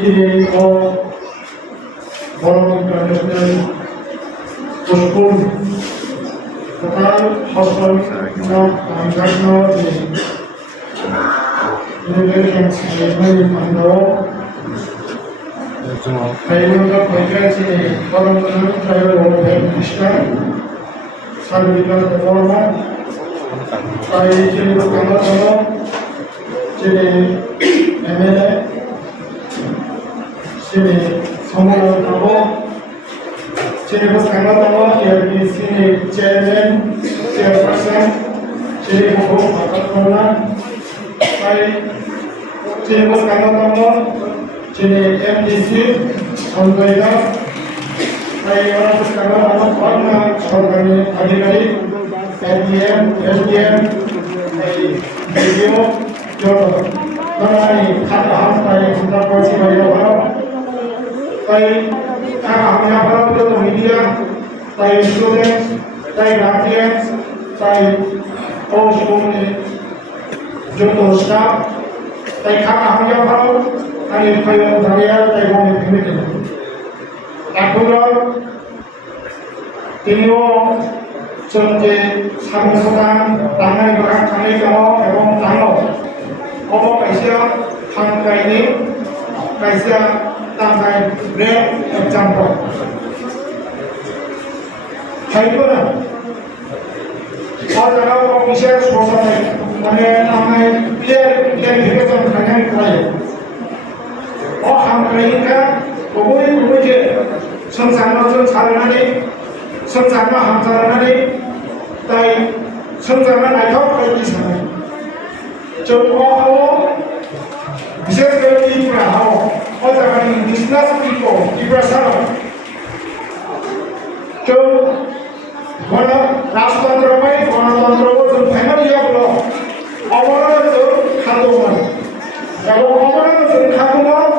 তিনি বড় international school total household international innovations management and Kailuka Paikasi, Colombian Tribal Welfare Minister, Salvador the Former, I Chile Kamato, Chile MLA, Chile Samuel Tabo, Chile Kamato, ARDC Chairman, Chairperson, Chile Kamato, I Chile Kamato, Chile MDC, Alberta, I want to cover Sorgani, Adhikari, SDM, video, Torani, Kataham, Hundaposi, media, students, guardians, all students, staff, and if I am tired, I want to commit it. After তিনিও চলছে সামসদান তাঙ্গাই বাগান থানাই দङ এবং তাঙ্गाव अब खायसेया हांख्रायनि खायसेया तांगाय break example खायफोरा बाजाराव official society माने तांगाय क्लियारिफिकेसन खायनाय फरायो अ हांख्रायनिखा गुबै संसारजों सारनानै संसारमा हामजानानै ताई संसारमा नायथाव बायदि सानो जोंआव विशेष गरी त्रिपुरायाव अजागानि बिजनेस पिपल त्रिपुरा सानो जों राजतन्त्रमै गणतन्त्रखौ जों फाइनालियावल' अबरानो जों खादोंमोन एबं अबरानो जों खादोंमोन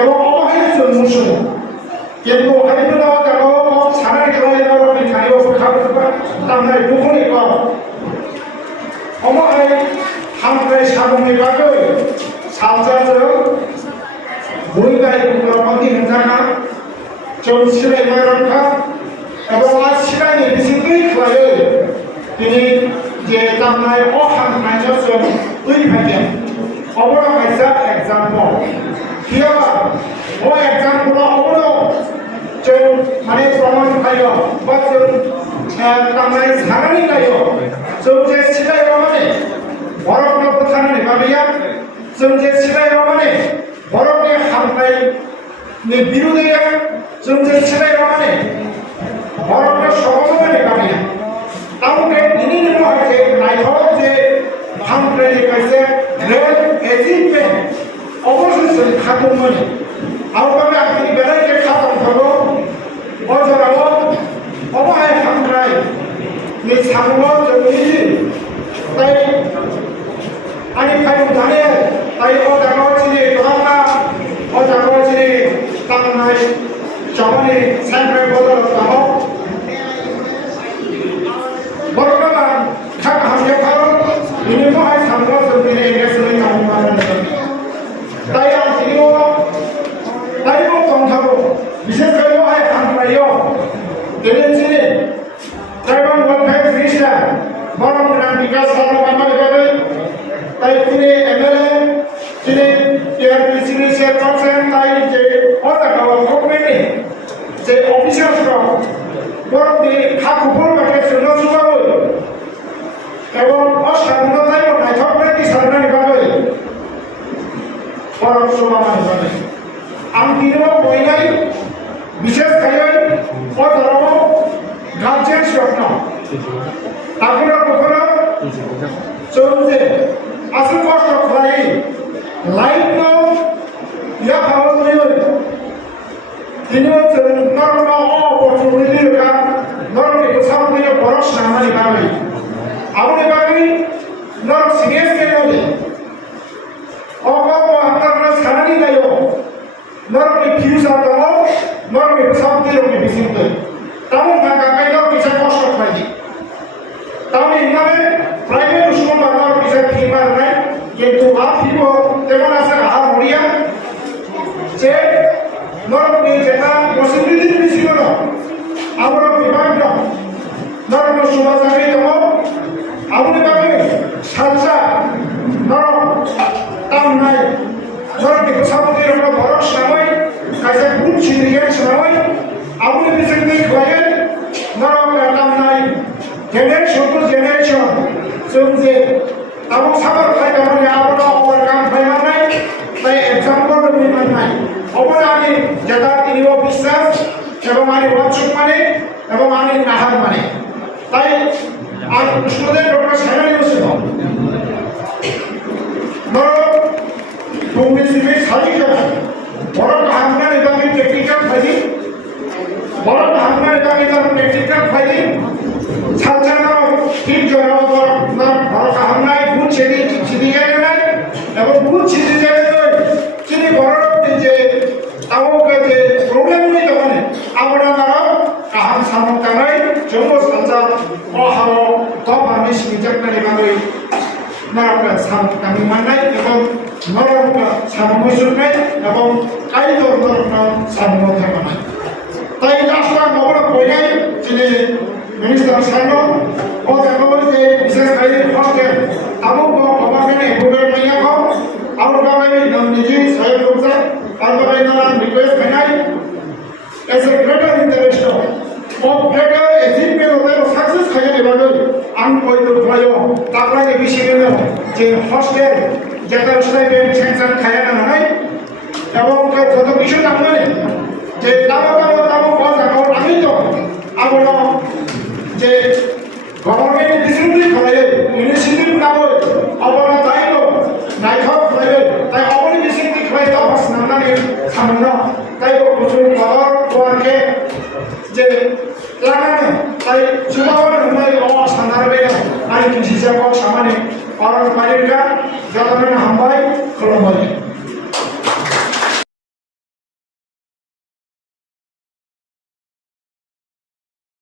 एबं अबहाय जों मुसुमो কিন্তু হাইদুল্লাহ জানো সারা খেলায় আমি খাইও খাবো তামনাই দুখনি পাও আমায় হামরাই সাবনি বাগৈ সালজাজों বইগাই গুরবাদি হনজানা চলছিলাই মারনখা এবং আছিরানি বিসিংগै খাयो তিনি যে তামনাই অ হামনাইजों जों দুই ভাগিয়া অবড় কাইসা एग्जांपल কিবা ও एग्जांपल অবড় जों माने प्रमाण खायो बा जों तांनाय सानानै लायो जों जे सिलायो माने बरफनो फोथारनानै बागैया जों जे सिलायो माने बरफनि हामनायनि बिरुदैया जों जे सिलायो माने बरफनो समाजनानै बागैया तांगे बिनि उनाव जे नायथाव जे हामनायनि खायसे ग्रेट एचिभमेन्ट अबश्य जों खादोंमोन आवगाय आंनि बेलायके खालामथागौ अजराव अबाय हामनाय नि सागुआव जोंनि ताई आनि फायु दाने ताई अजागाव चिनि दङना अजागाव चिनि तांनाय जामानि साइन्ट्राइ बदल दङ बर्तमान खाक हामया खारो बिनि महाय सागुआव जोंनि नेसनेल गभर्नमेन्ट ताई आं दिनियाव ताईबो दंथागौ विशेष गरी महाय हामनायाव दिनैनि ट्राइबल वेलफेयर मिनिस्टार बरम गोनां बिकास खालामबाय ताई दिनै एमएलए दिनै टिआरपिसिनि चेयारपारसन ताई जे अजागाव गभर्नमेन्टनि जे अफिसारफोर बरमनि खाखुफोर बागै सोंनो सुबाबो এবং অসাধারণতায় নাইথক বায়दि साननानै बागै बरम सभामानि बागै आं दिनैआव बयनाय विशेष खायै अजाराव गार्जेन स्वप्न आखिरा नखराव जों जे आसु खस्थ' खालायो लाइफआव या खालामनो दिनैआव जों नरनाव अपरचुनिटि रोखा नरनिखौ सामलायनो बर' साननानै बागै आवनि बागै नर सिरियास केनोले अगाव हामनानै साननानै नायो नरनि फिउचार दङ नरनि सामलायनो बिसिंदै तामो गागायनाव बिसा खस्थ' खालायो तामो इनाने प्राइवेट स्कुल बानाव बिसा फी मारनाय কিন্তু आ फीबो তেমন আছে আহা মরিয়া যে নরকনি যেটা পসিবিলিটি ছিল না আমরা বিভাগ নরক সমাজে দম আবুনি বাকি সালসা নরক তাম নাই নরকনি সামনে আমরা বড় সময় কাছে গুণ ছিনিয়ে সময় আবুনি বিসিনি খোয়ে নরক তাম নাই জেনারেশন টু জেনারেশন যে তাবো সাবার খাই আমরা আবুনি ওভারকাম ফাইনা নাই তাই এক্সাম্পল নিমান নাই অপরে আমি যেটা তিনিও বিশ্বাস এবং আমি ওয়াচক মানে এবং আমি নাহার মানে তাই আর কৃষ্ণদেব ডক্টর সাইনানি বসে ধরো তুমি সিমে সারি যাবে বড় হামনা এবং টেকনিক্যাল ফাইলি বড় হামনা এবং টেকনিক্যাল ফাইলি ছাত্ররা ঠিক জন্য বড় হামনায় গুণ ছিড়ি গেলে না এবং গুণ ছিড়ি গেলে চিনি বড় যে তাওকে যে প্রবলেম নেই তখন আমরা কাহাম সামকানাই জন্ম সাজা অহার তপানি সিজাকনানি বাংলাই নরকা সামকানি মানাই এবং নরকা সামমজুনাই এবং কাইদর নরকা সামমথামানাই তাই লাস্টটা নবর কইনাই যিনি মিনিস্টার সানো ও দেখো যে বিশেষ করে হস্টেল আবু গভর্নমেন্ট এপ্রুভাল নিয়া কো আর বাবাই নিজে সহায়ক করছে আর বাবাই নাম রিকোয়েস্ট বানাই as a greater interest of greater achievement of the success খাইয়ে দেবানো আন কইতো ফলায়ো তারপরে যে বিষয়গুলো যে হস্টেল যেটা স্টাইপে সেকশন খাইয়ে না নাই এবং যত বিষয় আমরা যে তাবো কথা আমি তো আমরা যে গভর্নমেন্ট ডিসিপ্লিন করে ইনিশিয়েটিভ না হয় আমরা দায়িত্ব নাইখাও করে তাই অপরি ডিসিপ্লিন করে তো আসনানি সামনে তাই প্রচুর খবর কোয়াকে যে লাগানো তাই যুবকরা হুমাই ও সানারবে আর কিছু হিসাব সামনে আর মালিকা যতক্ষণ হামবাই খলম হয়